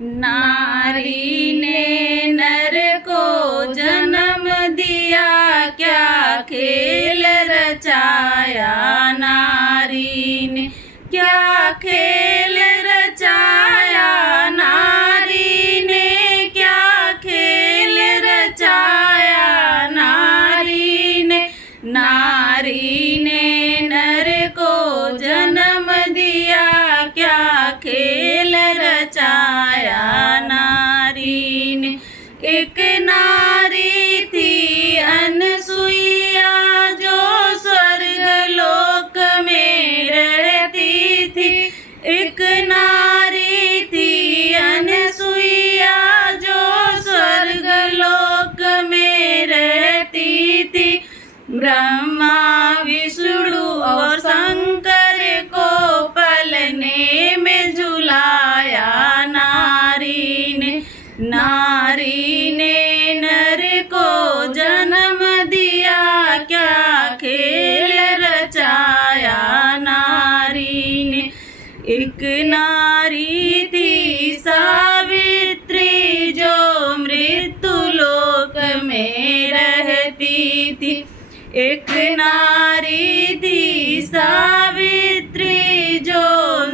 नारी ने नर को जन्म दिया, क्या खेल रचाया नारी ने, क्या खेल रचाया नारी ने, क्या खेल रचाया नारी ने। नारी ने नर को जन्म दिया, क्या खेल रचाया नारी ने। एक नारी थी अनसुईया, जो स्वर्ग लोक में रहती थी। एक नारी थी अनसुईया, जो स्वर्ग लोक में रहती थी। ब्रह्मा विष्णु और शंकर को पलने में झुलाया नारी ने। नारी ने नर को जन्म दिया, क्या खेल रचाया नारी ने। एक नारी थी सावित्री, जो मृत्यु लोक में रहती थी। एक नारी थी सावित्री, जो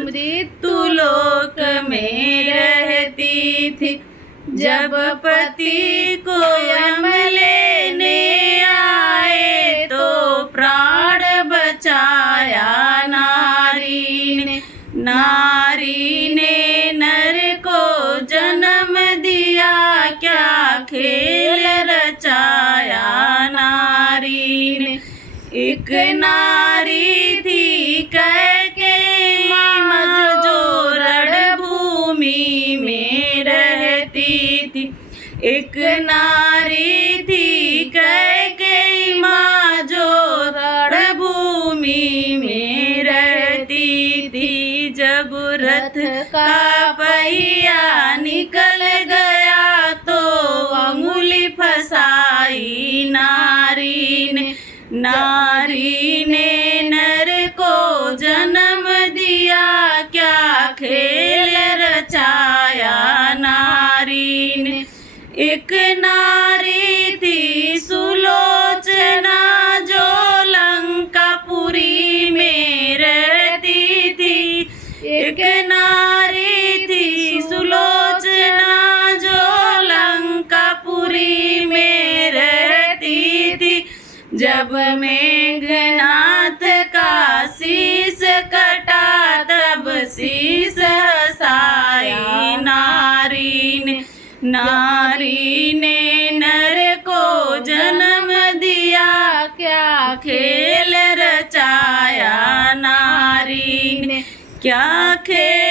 मृत्यु लोक में रहती थी। जब पति को यम लेने आए, तो प्राण बचाया नारी ने। नारी ने नर को जन्म दिया, क्या खेल रचाया नारी ने। एक नारी थी कैकेयी माँ, जो रणभूमि में रहती थी। एक नारी थी कैकेयी माँ, जो रणभूमि में रहती थी। जब रथ का पहिया निकल गया, तो अंगुली फंसाई नारी ने। नारी ने नर को जन्म दिया, क्या खेल रचाया नारी ने। एक नारी थी सुलोचना, जो लंकापुरी में रहती थी। एक नारी थी सुलोचना, जो लंकापुरी में रहती थी। जब मेघनाथ का शीश कटा, तब शीश हसाई नारी ने। नारी ने नर को जन्म दिया, क्या खेल रचाया नारी ने। क्या खेल